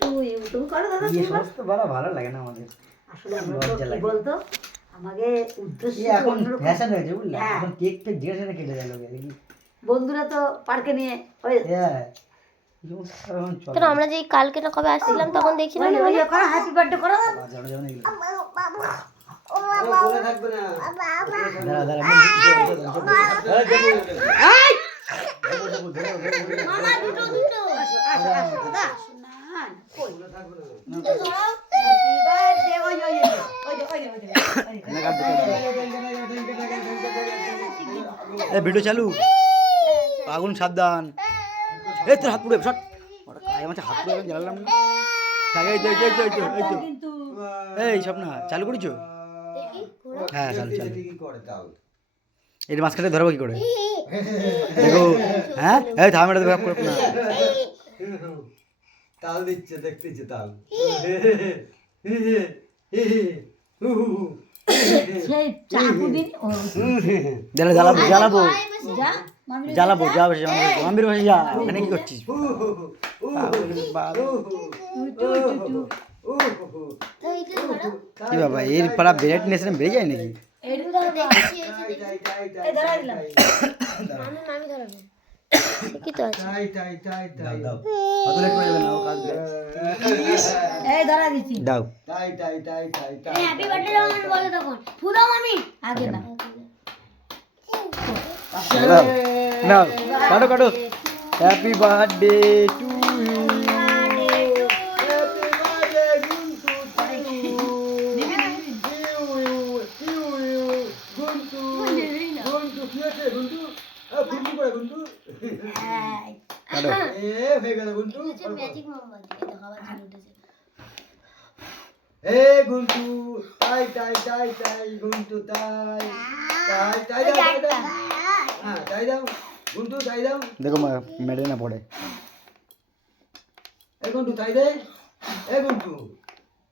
তুমি করো দাদা, এই সমস্ত বলা ভালো লাগে না আমাদের। আসলে আমরা তো কি বলতো, আমাকে উদ্দেশ্য এখন অন্যরকম। ফ্যাশন হয়েছে বুঝলে, হ্যাঁ। এখন কেক টেক জিজ্ঞাসা করে কেটে দেয় লোকে দেখি। বন্ধুরা তো পার্কে নিয়ে ওই হ্যাঁ এই সমস্ত এখন চলে। তো আমরা যেই কালকে না কবে আসছিলাম তখন দেখছিলাম না, ওই করো, হ্যাপি বার্থডে করো না। বাজানো যাবে না এগুলো। কোলে থাকবে না। দাঁড়া দাঁড়া আমি কিছু বলতে বলতে মামা দুটো দুটো আসো আসো দাদা, শোনান কই কোলে থাকবে না। হ্যাপি বার্থডে, ওই ওই ওই ওই ওই এই ভিডিও চালু, আগুন সাবধান। এই তোর হাত পুড়ে শট, আমার হাত পুড়ে জ্বালালাম না। এই তো এই তো এই তো এই তো কিন্তু এই সব না চালু করেছো? হ্যাঁ চালু চালু। কি করে তাও? এর মাঝখানে ধরবো কি করে দেখো? হ্যাঁ এই থাম, এটা ভাব করো না। তাল দিচ্ছে, দেখতেছে তাল। সেই চাকু দিন জ্বালা জ্বালাবো জ্বালাবো যা মামি জ্বালাবো যা বসে মাম্বির বসে যা। এখানে কি করছিস? কি বাবা এর পাড়া ব্রাইটনেস বেড়ে যায় নাকি? এই ধরা দিলাম। মামি মামি ধরাবে কি তো আছে। দাও দাও অত লেট করে যাবে না, ও কাজ করে। এই ধরা দিচ্ছি দাও হ্যাপি বার্থডে যখন বলে তখন ফুদাও মামি আগে না। দাও নাও কাটো কাটো। Happy birthday to you. কাটো ম্যাজিক মোমবাতি এটা খাবার জন্য উঠেছে। এ গুন্টু তাই তাই তাই তাই গুন্টু তাই তাই তাই দাও তাই দাও। হ্যাঁ তাই দাও গুন্টু তাই দাও। দেখো মেডে না পড়ে। এ গুন্টু তাই দে। এ গুন্টু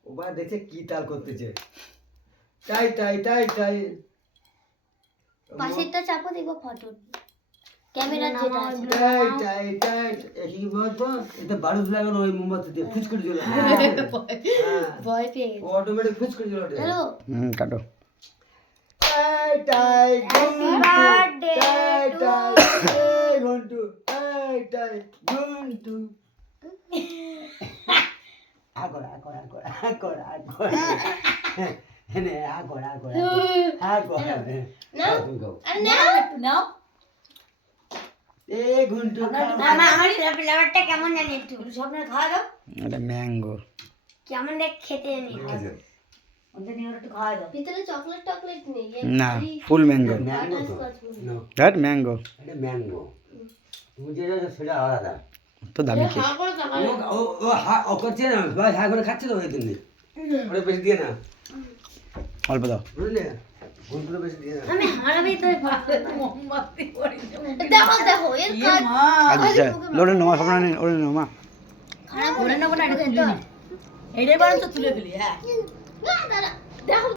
ও বা দেখে কি তাল করতেছে। তাই তাই তাই তাই। পাশেরটা চাপো দেখবো ফটো ক্যামেরা যেটা আছে। তাই তাই তাই কি বলবো? এটা বারুদ লাগানো ওই মোমবাতি দিয়ে ফুচকুড়ি জ্বলে। ভয় পেয়ে গেছে। অটোমেটিক ফুচকুড়ি জ্বলে। হ্যালো কাটো। তাই তাই গুন্টু birthday তাই to তাই এই গুন্টু তাই তাই গুন্টু। আগর আগর আগর আগর আগর এনে আগর আগর আগর না তুমি গাও। আরে না একটু নাও। এ গুন্টু মামা আমার ফ্লেভারটা কেমন জানি একটু স্বপ্নের খাওয়া দাও, এটা ম্যাঙ্গো। কেমন দেখ খেতে জানি। ওদের নিয়ে একটু খাওয়া দাও। ভিতরে চকলেট টকলেট নেই না ফুল ম্যাঙ্গো। ম্যাঙ্গো তো না দ্যাট ম্যাঙ্গো এটা ম্যাঙ্গো। তুমি যেটা সেটা আলাদা। তো দামি কেক। ও ও ও করছে না ভাই হা করে খাচ্ছে তো ওই দিন ওরে বেশি দিয়ে না অল্প দাও। বুঝলে গুন্টুরে বেশি দিয়ে না। আমি হারা ভিতরে মোমবাতি পড়ে দেখো দেখো এর কাজ আচ্ছা লোরে নোমা সব না ওরে নোমা। খারাপ করে নেবো না, এটা তুলে নি। এটাই বরঞ্চ তুলে দিলি। হ্যাঁ না দাঁড়া দেখো